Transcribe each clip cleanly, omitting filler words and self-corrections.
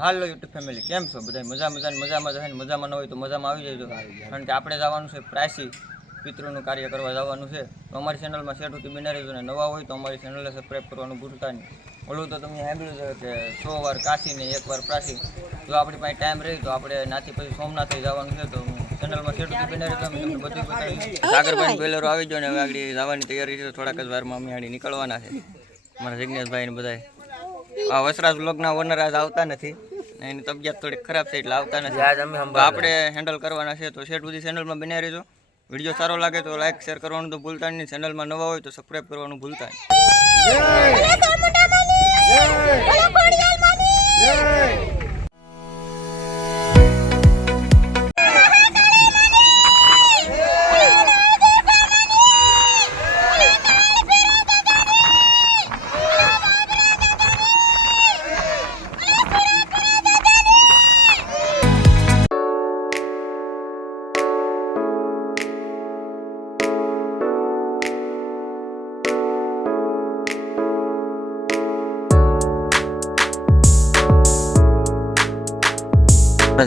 હાલો YouTube family, કેમ છો બધા? મજામાં છે ને? મજામાં ન હોય તો મજામાં આવી જજો. કારણ કે આપણે જવાનું છે પ્રાયસી પિતૃનું કાર્ય કરવા જવાનું છે. તો અમારી ચેનલમાં શેર સુધી બિના રહેજો ને નવા હોય તો અમારી ચેનલને સબસ્ક્રાઈબ કરવાનું ભૂલતા નહીં. ઓલું તો તમે સાંભળ્યું છે કે 100 વાર કાશી ને 1 વાર પ્રાસી. જો આપણી પાસે ટાઈમ રહે તો આપણે નાથી પછી સોમનાથ જવાનું છે. તો ચેનલમાં શેર સુધી બિના રહેજો, તમને બધું બતાવીશ. સાગરભાઈ બેલરો આવી ગયો ને હવે આગળ જવાની તૈયારી છે. થોડાક જ વારમાં અમે આડી નીકળવાના છે. મારા જિગ્નેશભાઈ ને બધા આ વસરાજ બ્લોગના ઓનર આજ આવતા નથી, એની તબિયત થોડી ખરાબ છે એટલે આવતા નથી. આજ આપણે હેન્ડલ કરવાના છે. તો શેર સુધી ચેનલમાં બન્યા રહેજો. વિડીયો સારો લાગે તો લાઈક શેર કરવાનું તો ભૂલતા નહીં. ચેનલમાં નવા હોય તો સબસ્ક્રાઈબ કરવાનું ભૂલતા નહીં.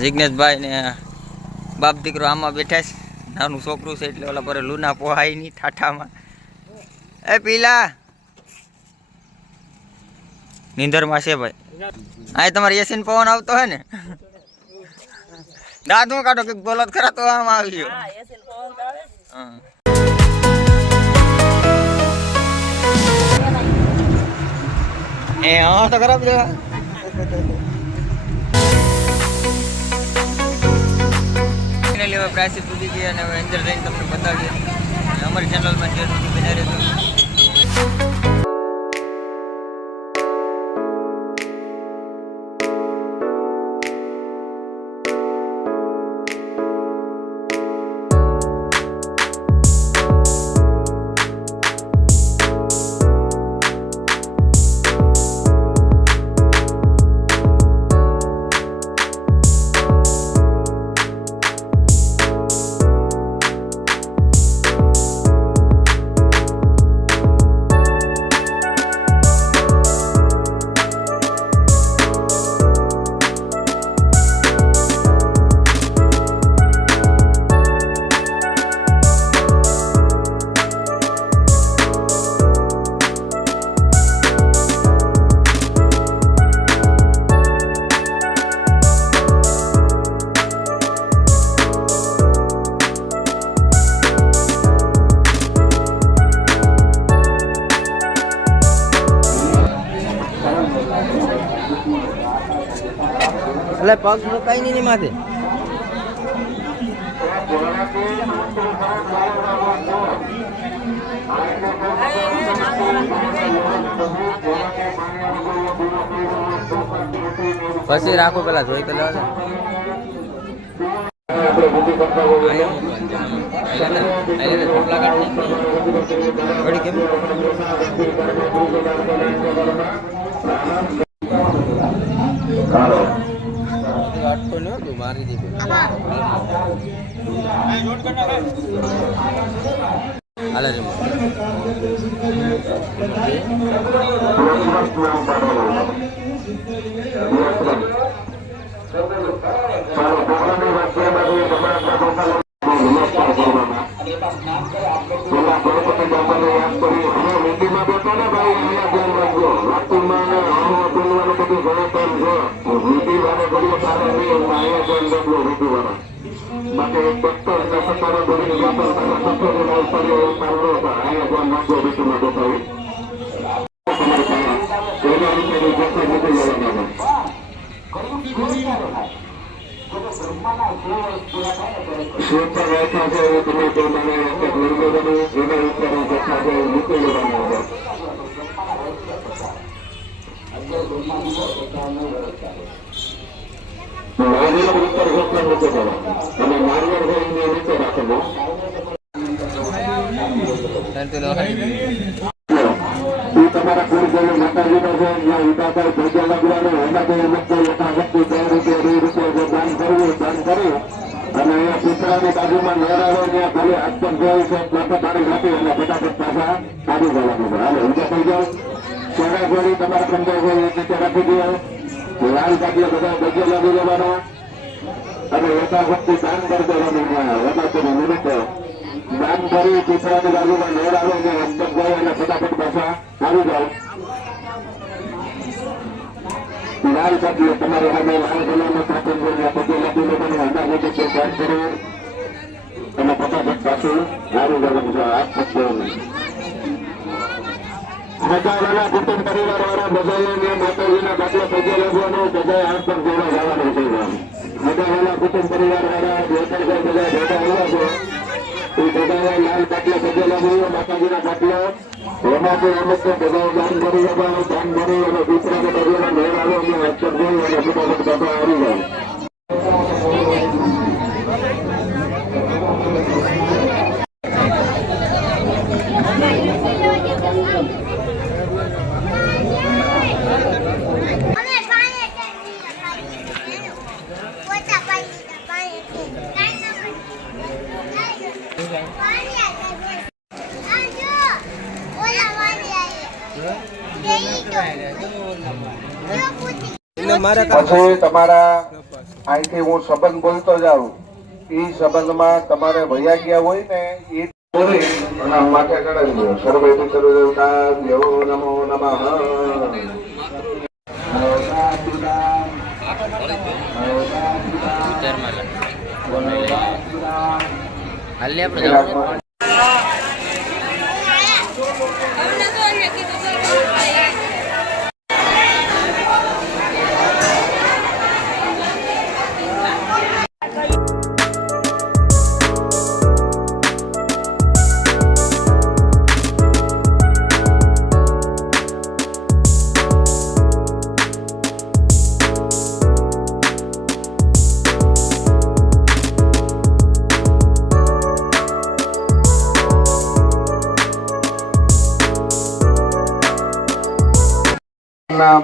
જિગ્નેશભાઈ ને બાપ દીકરો આમાં બેઠા છે. નાનું છોકરું છે એટલે ઓલા પર લૂના પોહાય નહીં ઠાઠામાં. એ પીલા નીંદરમાં છે ભાઈ. આ તમારે એસીન પવન આવતો હે ને? દાદુ કાઢો કે બોલો ખરા તો આમ આવી ગયો. એ હા તો ખરાબ છે. પ્રાયસી સુધી ગયા અને હવે અંદર જઈને તમને બતાવીએ. અમારી ચેનલમાં શેર સુધી બન્યા રહેજો. એટલે પગ મુકાઈ નહીં માથે. પછી રાખો પેલા જોઈ તો લેવા. મારી દીધું હાલે રે તમારા એમાંથી લોકો યથાશક્તિ 2 રૂપિયા 2 રૂપિયા જે દાન કરવું દાન કરી અને એ પિતરાની બાજુમાં નોરાવો ત્યાં ખાલી હાથ પર જોઈ છે માથે પાણી નાખી અને ફટાફટ પાછા આવી જવાનું છે. હાલો ઊંચા થઈ જાઓ. સોના ગોળી તમારા પંદર હોય એ રીતે રાખી દો. લાલ કાપીએ બધા બજે લાગી દેવાનો અને યથાશક્તિ દાન કરી દેવાનું. એમાંથી નિમિત્તે દાન કરી પિતરાની બાજુમાં નોરાવો ને હાથ પર જોઈ અને ફટાફટ પાછા આવી જાઓ. લાલ કાપીએ તમારે સામે લાલ કલરનો કાપડ જોઈને પગે લાગી દેવાનું. અંદાજે દાન કરો અને ફટાફટ પાછું આવી જવાનું છે. હાથ પકડવાનું. બધાવાળા કુટુંબ પરિવાર વાળા બધાને માતાજીના બાટલા પગે લાગવાનો. બધા હાથ પર જોડો જવાનું છે. બધાવાળા કુટુંબ પરિવાર વાળા બધા ભેગા આવ્યા છે એ બધા લાલ બાટલા પગે લાગવું માતાજીના બાટલા એમાંથી અમુક બધા દાન કરી દેવાનું. દાન કરી અને દીકરાને બધાના મેળ આવે અને હાથ પર જોઈ અને ફટાફટ બાપા આવી જાય. પછી તમારા અહીંથી હું સંબંધ બોલતો જાઉં એ સંબંધમાં તમારે વયા ગયા હોય ને એ બોલી અને માથે ચડાવી દો. સર્વે પિતૃ દેવતા દેવો નમો નમઃ.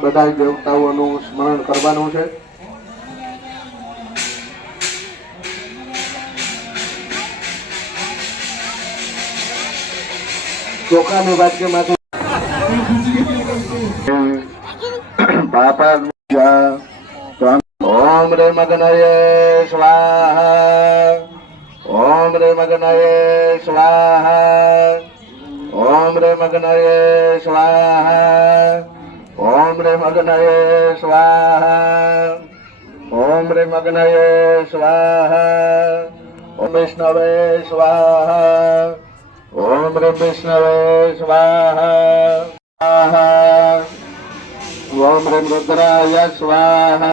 બધા દેવતાઓનું સ્મરણ કરવાનું છે. ચોખાની વાક્યમાંથી ઓમ રે મગનય સ્વાહા. ઓમ રે મગનય સ્વાહા. ઓમ રે મગનય સ્વાહા. ઓમ રે મગનય સ્વાહા. ઓમ રે મગનય સ્વાહા. ઓમ વિષ્ણવે સ્વાહા. ઓમ રે વિષ્ણવે સ્વાહા. ઓમ રે રુદ્રાય સ્વાહા.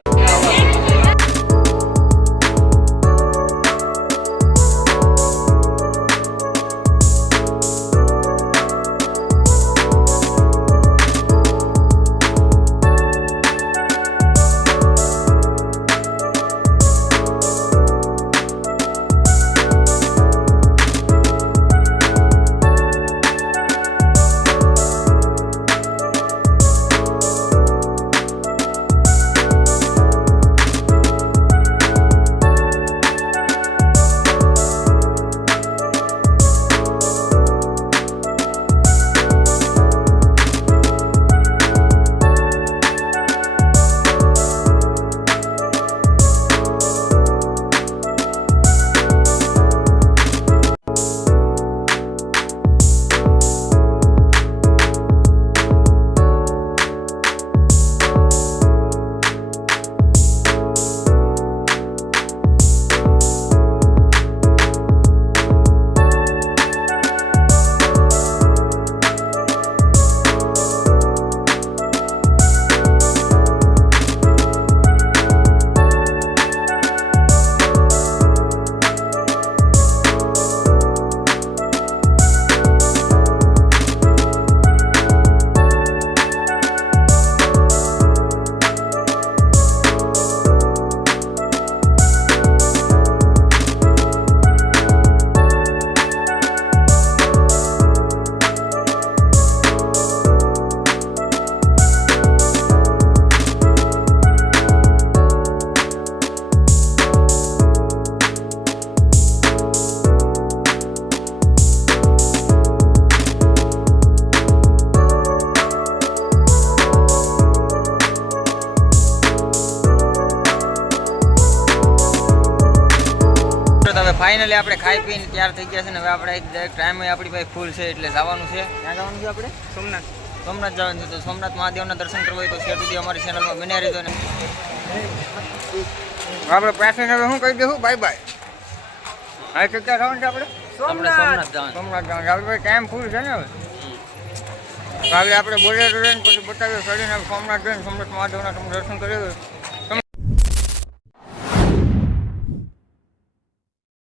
ફાઇનલી આપણે ખાઈ પીને તૈયાર થઈ ગયા છે ને હવે આપણે એક ટાઈમ આપણી પાસે ફૂલ છે એટલે જવાનું છે ક્યાં જવાનું છે આપણે સોમનાથ સોમનાથ જવાનું છે તો સોમનાથ મહાદેવના દર્શન કરવા હોય તો શેર સુધી અમારી ચેનલમાં બન્યા રહેજો ને આપણે પેસેન્જર હવે શું કહી દઉં બાય બાય હા તો ક્યાં જવાનું છે આપણે સોમનાથ જવાનું આપણે ટાઈમ ફૂલ છે ને હવે કાલે આપણે બોલેરો રહીને પછી બતાવ્યો ચડીને સોમનાથ જઈને સોમનાથ મહાદેવના તમે દર્શન કર્યું